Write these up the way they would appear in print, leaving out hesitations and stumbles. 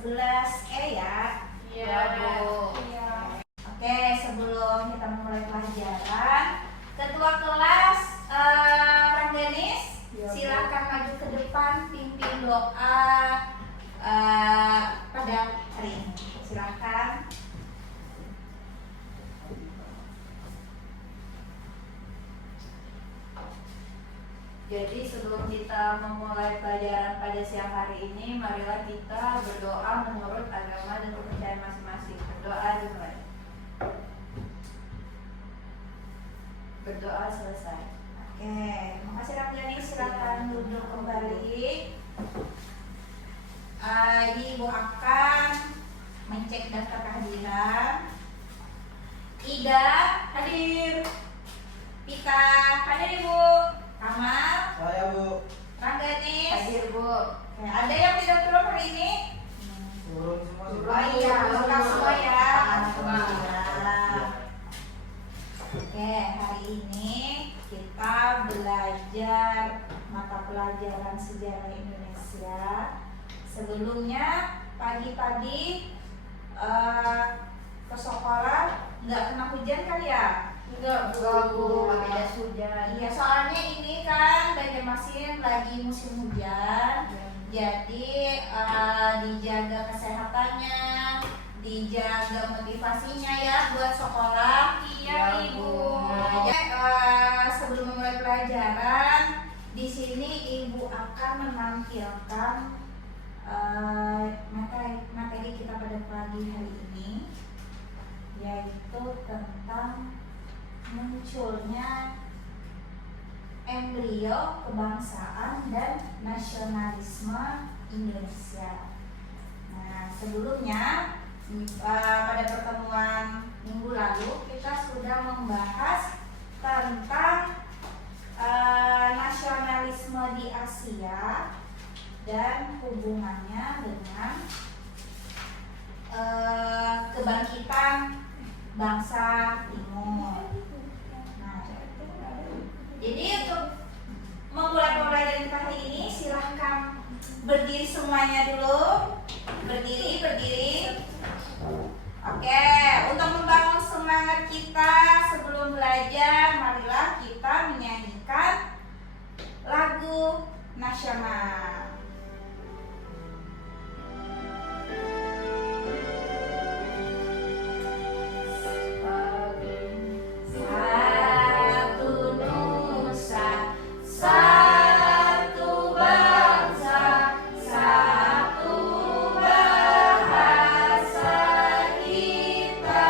11E ya. Iya, Bu. Iya. Oke, sebelum kita memulai pelajaran, ketua kelas Rangganis, silakan maju ke depan pimpin doa pada hari ini. Silakan. Jadi sebelum kita memulai pelajaran pada siang hari ini, marilah kita berdoa menurut agama dan kepercayaan masing-masing. Berdoa dimulai. Berdoa selesai. Oke, makasih Ramdhani, silakan duduk kembali. Ibu akan mencek daftar kehadiran. Ida hadir. Pita hadir Ibu. Kamal, Saya Bu. Rangganis Hadir, Bu. Oke, ada yang tidak turun hari ini? Turun semua. Oh iya, lengkap semua ya. Alhamdulillah. Oke, hari ini kita belajar mata pelajaran sejarah Indonesia. Sebelumnya pagi-pagi ke sekolah nggak kena hujan kali ya? Enggak, Bu. Pakai jas hujan. Iya, soalnya ini kan Banjarmasin lagi musim hujan. Jadi dijaga kesehatannya, dijaga motivasinya ya buat sekolah. Iya, Ibu. Sebelum memulai pelajaran, di sini Ibu akan menampilkan materi kita pada pagi hari ini, yaitu tentang munculnya embrio kebangsaan dan nasionalisme Indonesia. Nah, sebelumnya pada pertemuan minggu lalu kita sudah membahas tentang nasionalisme di Asia dan hubungannya dengan kebangkitan bangsa Timur. Nah, jadi untuk memulai pelajaran kita hari ini, silahkan berdiri semuanya dulu. Berdiri. Oke, untuk membangun semangat kita sebelum belajar, marilah kita menyanyikan lagu nasional. Satu nusa, satu bangsa, satu bahasa kita,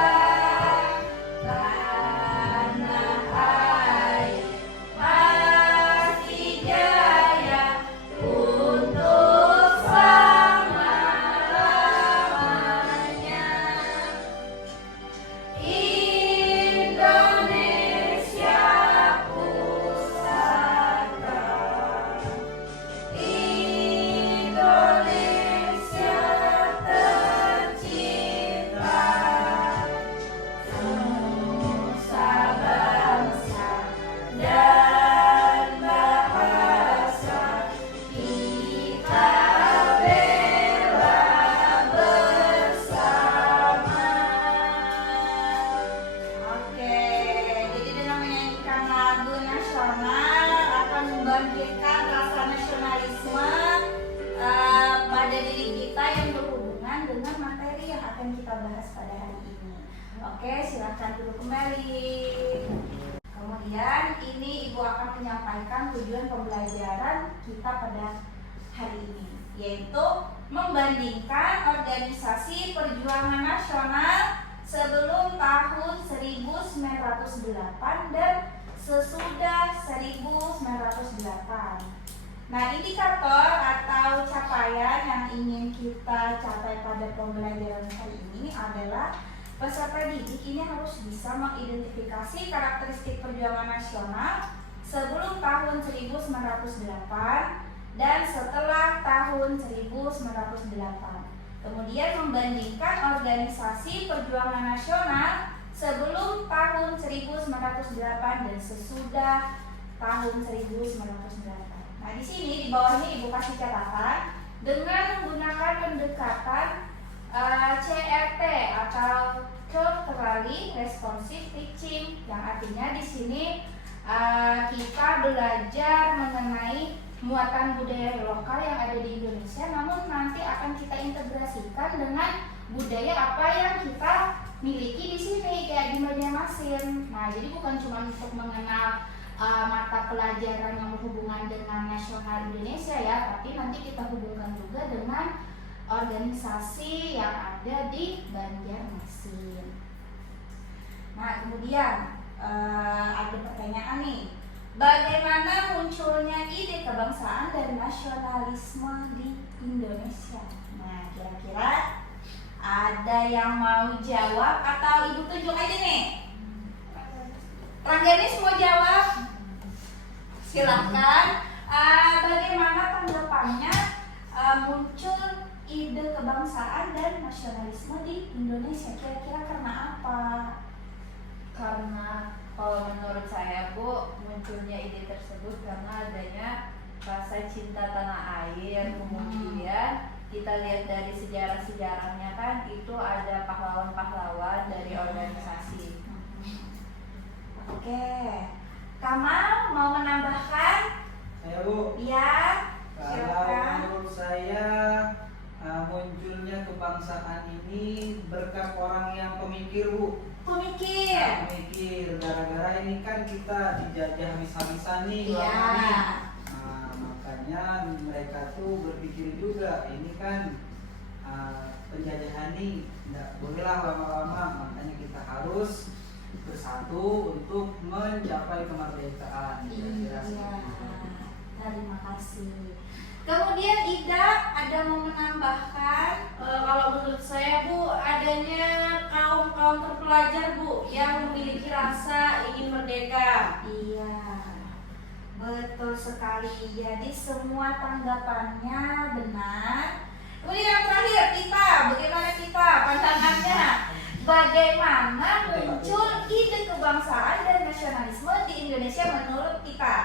tanah air pasti jaya untuk selama-lamanya. Indonesia pusaka, Indonesia tercinta, nusa bangsa dan bahasa kita bela bersama. Oke, jadi dengan menyanyikan lagu nasional akan membangkitkan rasa nasionalisme pada diri kita yang berhubungan dengan materi yang akan kita bahas pada hari ini. Oke, silakan duduk kembali. Kemudian ini Ibu akan menyampaikan tujuan pembelajaran kita pada hari ini, yaitu membandingkan organisasi perjuangan nasional sebelum tahun 1908 dan sesudah 1908. Nah, indikator atau capaian yang ingin kita capai pada pembelajaran hari ini adalah peserta didik ini harus bisa mengidentifikasi karakteristik perjuangan nasional sebelum tahun 1908 dan setelah tahun 1908. Kemudian membandingkan organisasi perjuangan nasional sebelum tahun 1908 dan sesudah tahun 1908. Nah, di sini di bawahnya Ibu kasih catatan dengan menggunakan pendekatan responsive teaching, yang artinya di sini kita belajar mengenai muatan budaya lokal yang ada di Indonesia, namun nanti akan kita integrasikan dengan budaya apa yang kita miliki di sini kayak di Banjarmasin. Nah, jadi bukan cuma untuk mengenal mata pelajaran yang berhubungan dengan nasional Indonesia ya, tapi nanti kita hubungkan juga dengan organisasi yang ada di Banjarmasin. Nah, kemudian ada pertanyaan nih, bagaimana munculnya ide kebangsaan dan nasionalisme di Indonesia? Nah, kira-kira ada yang mau jawab atau ibu tunjuk aja nih? Rangganis mau jawab? Silahkan. Bagaimana tanggapannya muncul ide kebangsaan dan nasionalisme di Indonesia? Kira-kira karena apa? Karena kalau menurut saya Bu, munculnya ide tersebut karena adanya rasa cinta tanah air. Kemudian kita lihat dari sejarah-sejarahnya kan itu ada pahlawan-pahlawan dari organisasi. Oke, Kamal mau menambahkan? Saya Bu, Iya, kalau silakan. menurut saya munculnya kebangsaan ini berkat orang yang pemikir Bu. Pemikir. Pemikir, gara-gara ini kan kita dijajah habis-habisan nih. Iya. Bang Ali. Nah, makanya mereka tuh berpikir juga ini kan penjajahan nih nggak bolehlah lama-lama, makanya kita harus bersatu untuk mencapai kemerdekaan. Kira-kira Iya, seperti itu. terima kasih. Kemudian Ida ada mau menambahkan? Kalau menurut saya Bu, adanya kaum terpelajar Bu yang memiliki rasa ingin merdeka. Iya, betul sekali. Jadi semua tanggapannya benar. Kemudian yang terakhir, kita, bagaimana kita pandangannya? Bagaimana muncul ide kebangsaan dan nasionalisme di Indonesia menurut kita?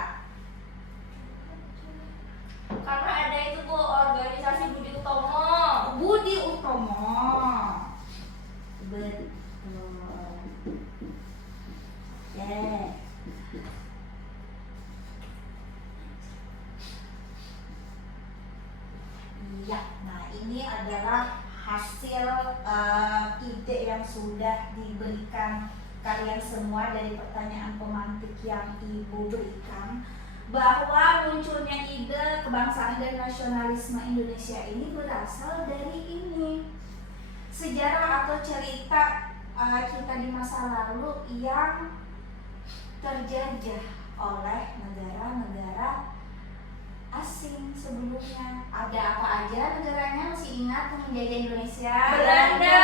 Karena ada itu Bu, organisasi Budi Utomo. Budi Utomo. Betul. Iya, nah ini adalah hasil ide yang sudah diberikan kalian semua dari pertanyaan pemantik yang ibu berikan, bahwa munculnya ide kebangsaan dan nasionalisme Indonesia ini berasal dari ini, sejarah atau cerita kita di masa lalu yang terjajah oleh negara-negara asing sebelumnya. Ada apa aja negaranya, masih ingat yang menjajah Indonesia? Belanda,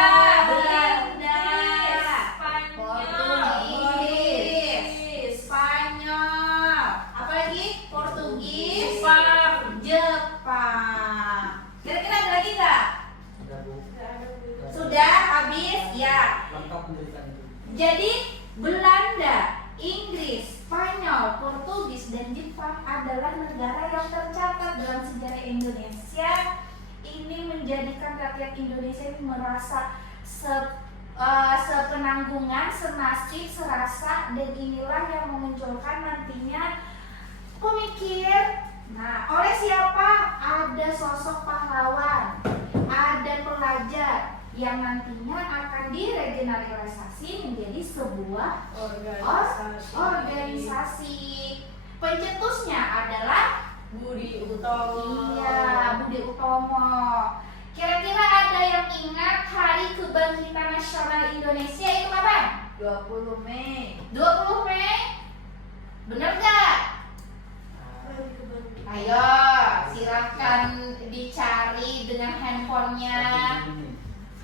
Portugis, Spanyol, apa lagi? Portugis, Jepang. Kira-kira ada lagi nggak? Ada Bu. Sudah habis ya. Lengkap penjelasan itu. Jadi Belanda, Inggris, Spanyol, Portugis, dan Jepang adalah negara yang tercatat dalam sejarah Indonesia. Ini menjadikan rakyat Indonesia ini merasa sepenanggungan, senasib, serasa, dan inilah yang memunculkan nantinya pemikir. Nah, oleh siapa? Ada sosok pahlawan, ada pelajar yang nantinya akan diregionalisasi menjadi sebuah organisasi. Pencetusnya adalah Budi Utomo. Iya, Budi Utomo. Kira-kira ada yang ingat Hari Kebangkitan Nasional Indonesia itu kapan? 20 Mei. 20 Mei? Bener gak? Ayo, silakan dicari dengan handphonenya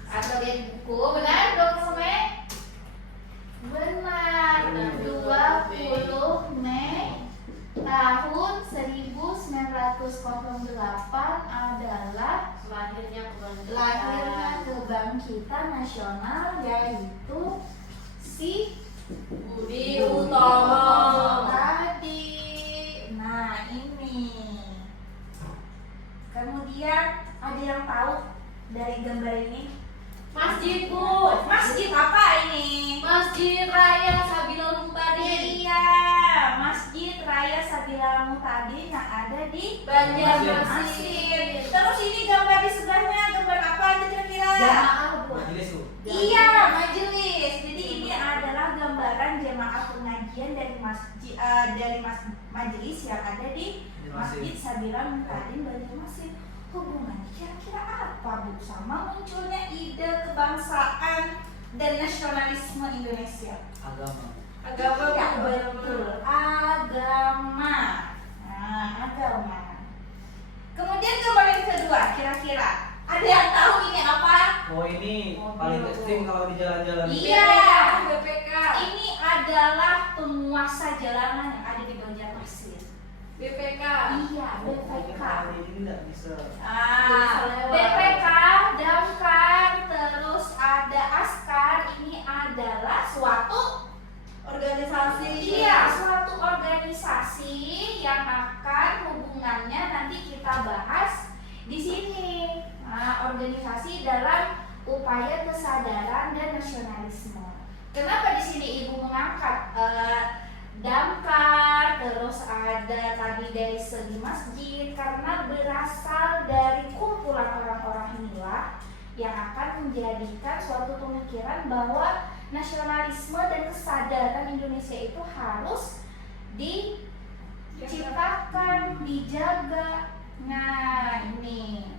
atau lihat buku. Benar 20 Mei? Benar, 20 Mei tahun 1908 adalah lahirnya kebangkitan nasional, yaitu si Budi Utomo. tadi. Nah, ini. Kemudian ada yang tahu dari gambar ini Masjid, Bu. Masjid apa ini? Masjid Raya Sabila Mutadin. Iya, Masjid Raya Sabila Mutadin yang ada di Banjarmasin. Terus ini gambar di sebelahnya, gambar apa itu kira-kira? Jamaah, Bu. Majelis tuh. Iya, majelis. Jadi ini adalah gambaran jemaah pengajian dari majelis yang ada di Masjid Sabila Mutadin Banjarmasin. Hubungannya kira-kira apa, Bu, sama munculnya ide kebangsaan dan nasionalisme Indonesia? Agama. Agama, Tidak, Bu. betul. Agama. Nah, agama. Kemudian gambar yang kedua, kira-kira ada yang tahu ini apa? Oh ini Mobil. paling ekstrim kalau di jalan-jalan. Iya. BPK. Ini adalah penguasa jalanan yang ada di Banjarmasin. BPK. Iya, BPK. Kalau ini tidak bisa. BPK, Damkar, terus ada Askar. Ini adalah suatu Organisasi. iya, suatu organisasi yang akan hubungannya nanti kita bahas di sini. Nah, organisasi dalam upaya kesadaran dan nasionalisme. Kenapa di sini Ibu mengangkat Damkar, terus ada tadi dari segi masjid, karena berasal dari kumpulan orang-orang inilah yang akan menjadikan suatu pemikiran bahwa nasionalisme dan kesadaran Indonesia itu harus diciptakan, dijaga. Nah, ini.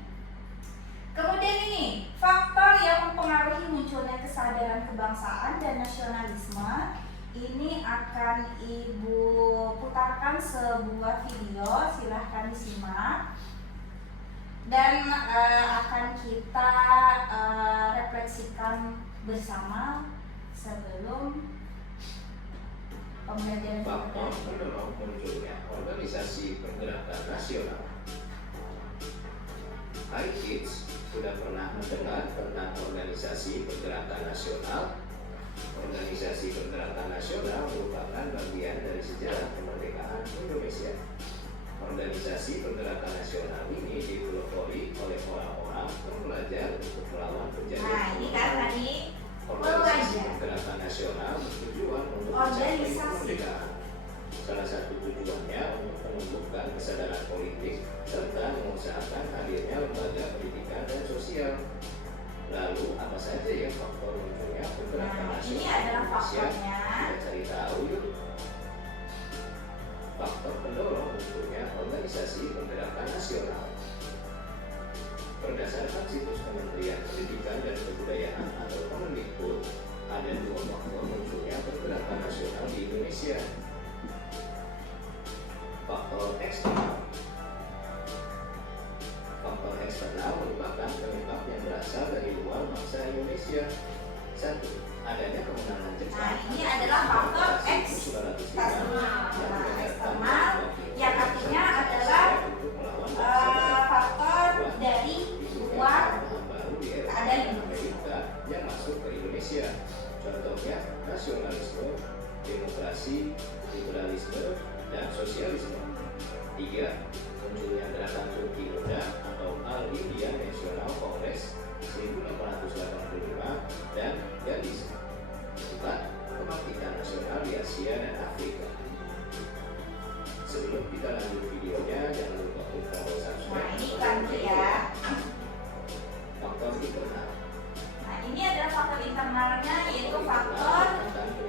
Kemudian ini, faktor yang mempengaruhi munculnya kesadaran kebangsaan dan nasionalisme. Ini akan Ibu putarkan sebuah video, silahkan disimak. Dan akan kita refleksikan bersama sebelum pembelajaran Faktor pendorong munculnya organisasi pergerakan nasional. Hai kids, sudah pernah mendengar tentang organisasi pergerakan nasional? Organisasi pergerakan nasional merupakan bagian dari sejarah kemerdekaan Indonesia. Organisasi pergerakan nasional ini dipelopori oleh orang-orang pembelajar untuk melawan penjajahan. Nah, ini kan tadi Organisasi pelajar. pergerakan nasional bertujuan untuk mencapai Organisasi. kemerdekaan. Salah satu tujuannya untuk menumbuhkan kesadaran politik serta mengusahakan hadirnya lembaga pendidikan dan sosial. Lalu apa saja ya faktor munculnya pergerakan Nah, nasional ini adalah Indonesia? faktornya. Kita cari tahu yuk. Faktor pendorong munculnya organisasi pergerakan nasional. Berdasarkan situs Kementerian Pendidikan dan Kebudayaan atau Kemendikbud, ada 2 faktor munculnya pergerakan nasional di Indonesia. Faktor eksternal. Faktor eksternal merupakan penyebab yang berasal dari luar bangsa Indonesia. 1. Adanya kemenangan Jepang. Nah, ini adalah faktor eksternal. Yang artinya adalah faktor dari luar keadaan Indonesia. yang masuk ke Indonesia. Contohnya nasionalisme, demokrasi, liberalisme, dan sosialisme. 3. Munculnya gerakan Turki Muda atau Al-Indian National Congress 1885 dan Gaddisme. 4. Kebangkitan nasional di Asia dan Afrika. Sebelum kita lanjut videonya, jangan lupa klik tombol subscribe. Nah, ini kan ya. Faktor internal. Nah, ini adalah faktor internalnya, yaitu faktor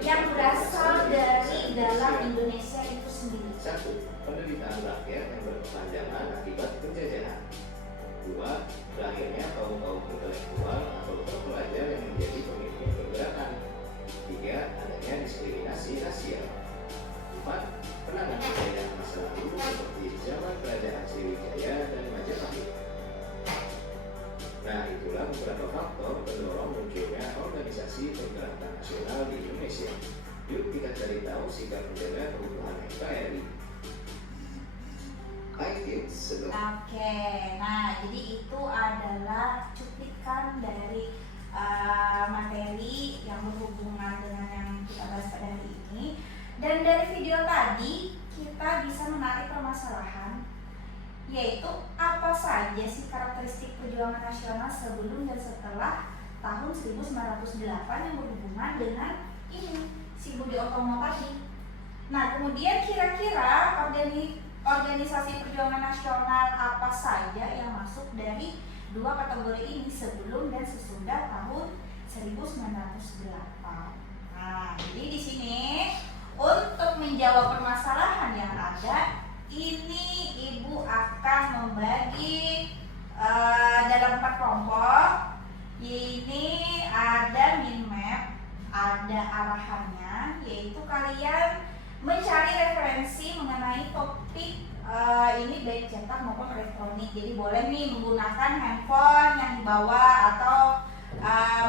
yang berasal dari dalam Indonesia itu sendiri. 1. Penderitaan rakyat yang berkepanjangan akibat penjajahan. 2. Lahirnya kaum-kaum intelektual atau terpelajar yang menjadi pemimpin pergerakan. 3. Adanya diskriminasi rasial. 4. Penanganan kejayaan masa lalu seperti zaman kerajaan Sriwijaya dan Majapahit. Nah, itulah beberapa faktor pendorong munculnya organisasi pergerakan nasional di Indonesia. Yuk kita cari tahu sikap menjaga keutuhan NKRI. Hai kids, sebelum Oke, nah jadi itu adalah cuplikan dari materi yang berhubungan dengan yang kita bahas pada hari ini. Dan dari video tadi kita bisa menarik permasalahan, yaitu apa saja sih karakteristik perjuangan nasional sebelum dan setelah tahun 1908 yang berhubungan dengan ini si Budi Utomo tadi. Nah, kemudian kira-kira organisasi perjuangan nasional apa saja yang masuk dari dua kategori ini sebelum dan sesudah tahun 1908. Nah, jadi di sini untuk menjawab permasalahan yang ada, ini Ibu akan membagi dalam 4 kelompok. Ini ada min map, ada arahannya, yaitu kalian mencari referensi mengenai topik ini baik cetak maupun elektronik. Jadi boleh nih menggunakan handphone yang dibawa atau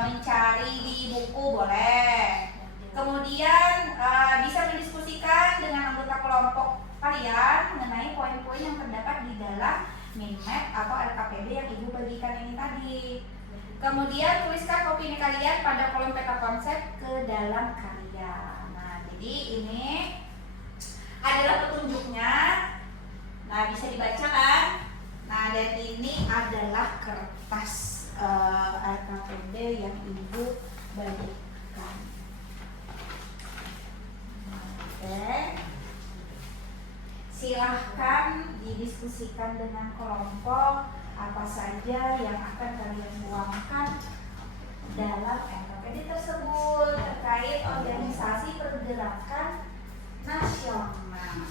mencari di buku boleh. Kemudian bisa mendiskusikan dengan anggota kelompok kalian mengenai poin-poin yang terdapat di dalam min map atau LKPD yang Ibu bagikan ini tadi. Kemudian tuliskan opini kalian pada kolom peta konsep ke dalam karya. Nah, jadi ini adalah petunjuknya. Nah, bisa dibaca kan? Nah, dan ini adalah kertas LKPD yang Ibu bagikan. Oke. Silahkan didiskusikan dengan kelompok apa saja yang akan kalian tuangkan dalam LKPD tersebut terkait organisasi pergerakan nasional.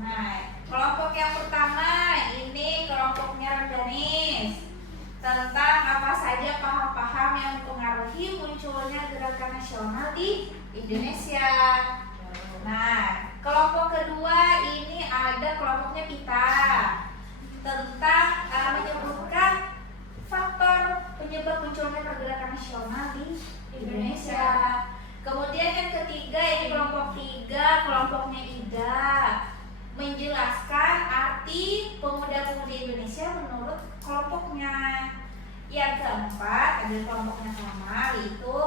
Nah, kelompok yang pertama ini kelompoknya Rengganis, tentang apa saja paham-paham yang mempengaruhi munculnya gerakan nasional di Indonesia. Nah, kelompok kedua ini ada kelompoknya Pita, tentang menyebutkan faktor penyebab munculnya pergerakan nasional di Indonesia. Kemudian yang ketiga ini kelompok 3, kelompoknya Ida, menjelaskan arti pemuda-pemudi Indonesia menurut kelompoknya. Yang keempat ada kelompoknya sama, itu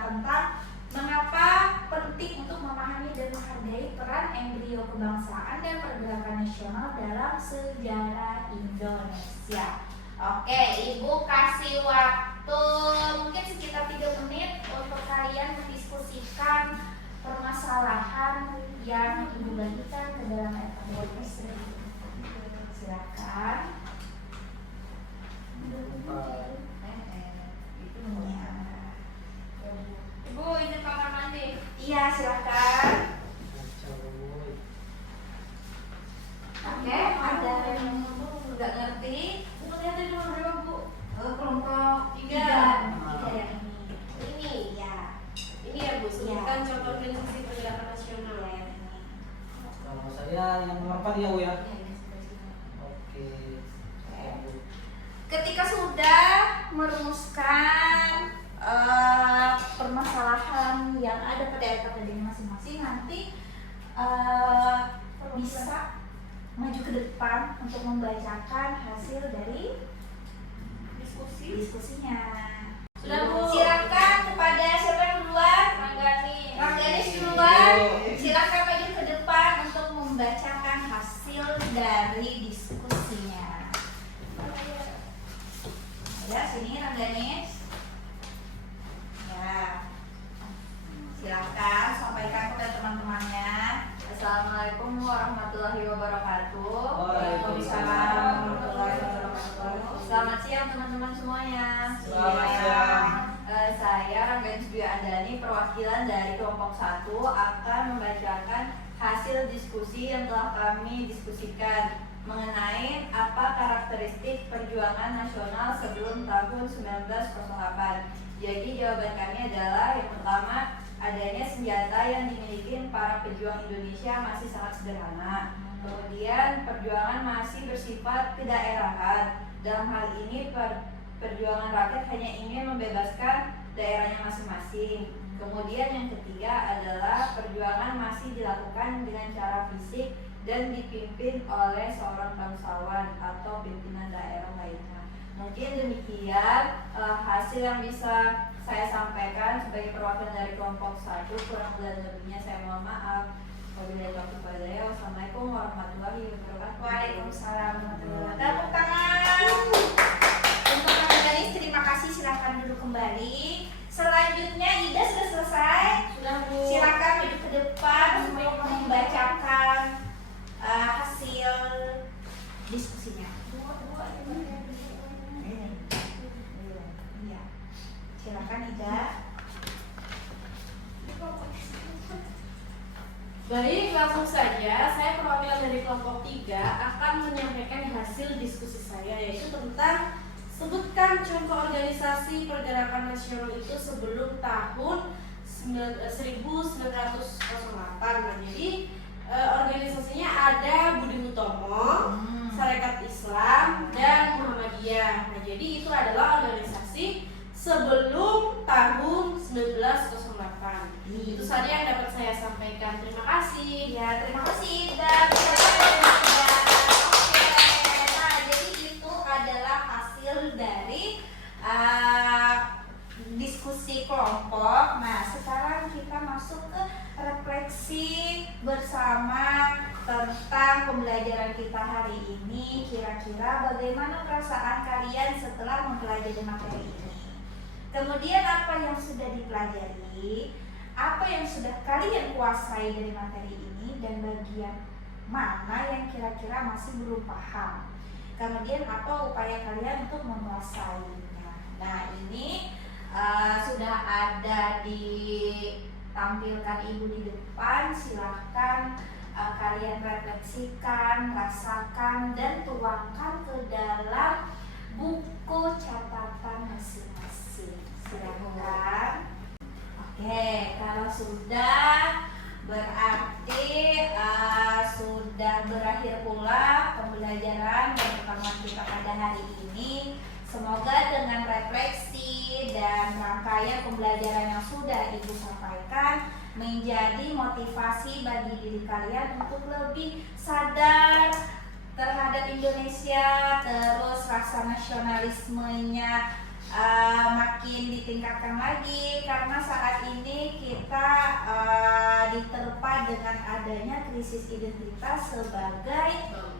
tentang mengapa penting untuk memahami dan menghargai peran embrio kebangsaan dan pergerakan nasional dalam sejarah Indonesia. Oke, Ibu kasih waktu mungkin sekitar 3 menit untuk kalian mendiskusikan permasalahan yang Ibu bagikan ke dalam LKPD. Silakan. Ibu, izin kamar mandi. Iya, silakan. Oke, ada yang nggak ngerti? Ternyata dulu berapa, Bu? Kelompok 3 yang ini. Ini ya. Ini ya Bu, sebutkan contoh organisasi pergerakan nasional ya. Kalau saya yang nomor 4 ya Bu ya. Ya, ini sebelah sini. Oke. Ketika sudah merumuskan permasalahan yang ada pada LKPD masing-masing, nanti bisa maju ke depan untuk membacakan hasil dari diskusinya. Sudah, Bu. Silakan kepada siapa yang duluan? Rengganis duluan. Silakan maju ke depan untuk membacakan hasil dari diskusinya. Ya, sini Rengganis. Ya. Silakan sampaikan kepada teman-temannya. Assalamualaikum warahmatullahi wabarakatuh. Waalaikumsalam warahmatullahi wabarakatuh. Selamat siang teman-teman semuanya. Selamat siang. Saya Rengganis Dwi Andani, perwakilan dari kelompok 1 akan membacakan hasil diskusi yang telah kami diskusikan mengenai apa karakteristik perjuangan nasional sebelum tahun 1908. Jadi jawaban kami adalah yang pertama, adanya senjata yang dimiliki para pejuang Indonesia masih sangat sederhana. Kemudian perjuangan masih bersifat kedaerahan. Dalam hal ini perjuangan rakyat hanya ingin membebaskan daerahnya masing-masing. Kemudian yang ketiga adalah perjuangan masih dilakukan dengan cara fisik dan dipimpin oleh seorang bangsawan atau pimpinan daerah lainnya. Mungkin demikian hasil yang bisa saya sampaikan sebagai perwakilan dari kelompok 1. Kurang dan lebihnya saya mohon maaf. Wabillahi taufiq wal hidayah. Wassalamualaikum warahmatullahi wabarakatuh. Waalaikumsalam warahmatullahi wabarakatuh. Tepuk tangan untuk Rengganis Baik, langsung saja saya perwakilan dari kelompok 3 akan menyampaikan hasil diskusi saya, yaitu tentang sebutkan contoh organisasi pergerakan nasional itu sebelum tahun 1908. Nah, jadi organisasinya ada Budi Utomo, Sarekat Islam, dan Muhammadiyah. Nah, jadi itu adalah organisasi sebelum tahun 1908. Itu saja yang dapat saya sampaikan. Terima kasih. Ya, terima kasih Ida. Oke. Nah, jadi itu adalah hasil dari diskusi kelompok. Nah, sekarang kita masuk ke refleksi bersama tentang pembelajaran kita hari ini. Kira-kira bagaimana perasaan kalian setelah mempelajari materi ini? Kemudian apa yang sudah dipelajari? Apa yang sudah kalian kuasai dari materi ini dan bagian mana yang kira-kira masih belum paham? Kemudian apa upaya kalian untuk menguasainya? Nah, ini sudah ada ditampilkan Ibu di depan. Silahkan kalian refleksikan, rasakan, dan tuangkan ke dalam buku catatan masing-masing. Silahkan. Oke, kalau sudah berarti sudah berakhir pula pembelajaran dan pertemuan kita pada hari ini. Semoga dengan refleksi dan rangkaian pembelajaran yang sudah Ibu sampaikan menjadi motivasi bagi diri kalian untuk lebih sadar terhadap Indonesia, terus rasa nasionalismenya makin ditingkatkan lagi, karena saat ini kita diterpa dengan adanya krisis identitas sebagai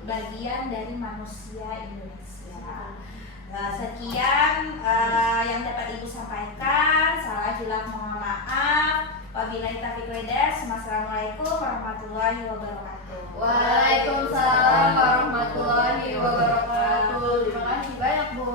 bagian dari manusia Indonesia. Sekian yang dapat Ibu sampaikan. Salah hilaf mohon maaf. Wabillahi taufiq wal hidayah. Wassalamualaikum warahmatullahi wabarakatuh. Waalaikumsalam warahmatullahi wabarakatuh. Terima kasih banyak Bu.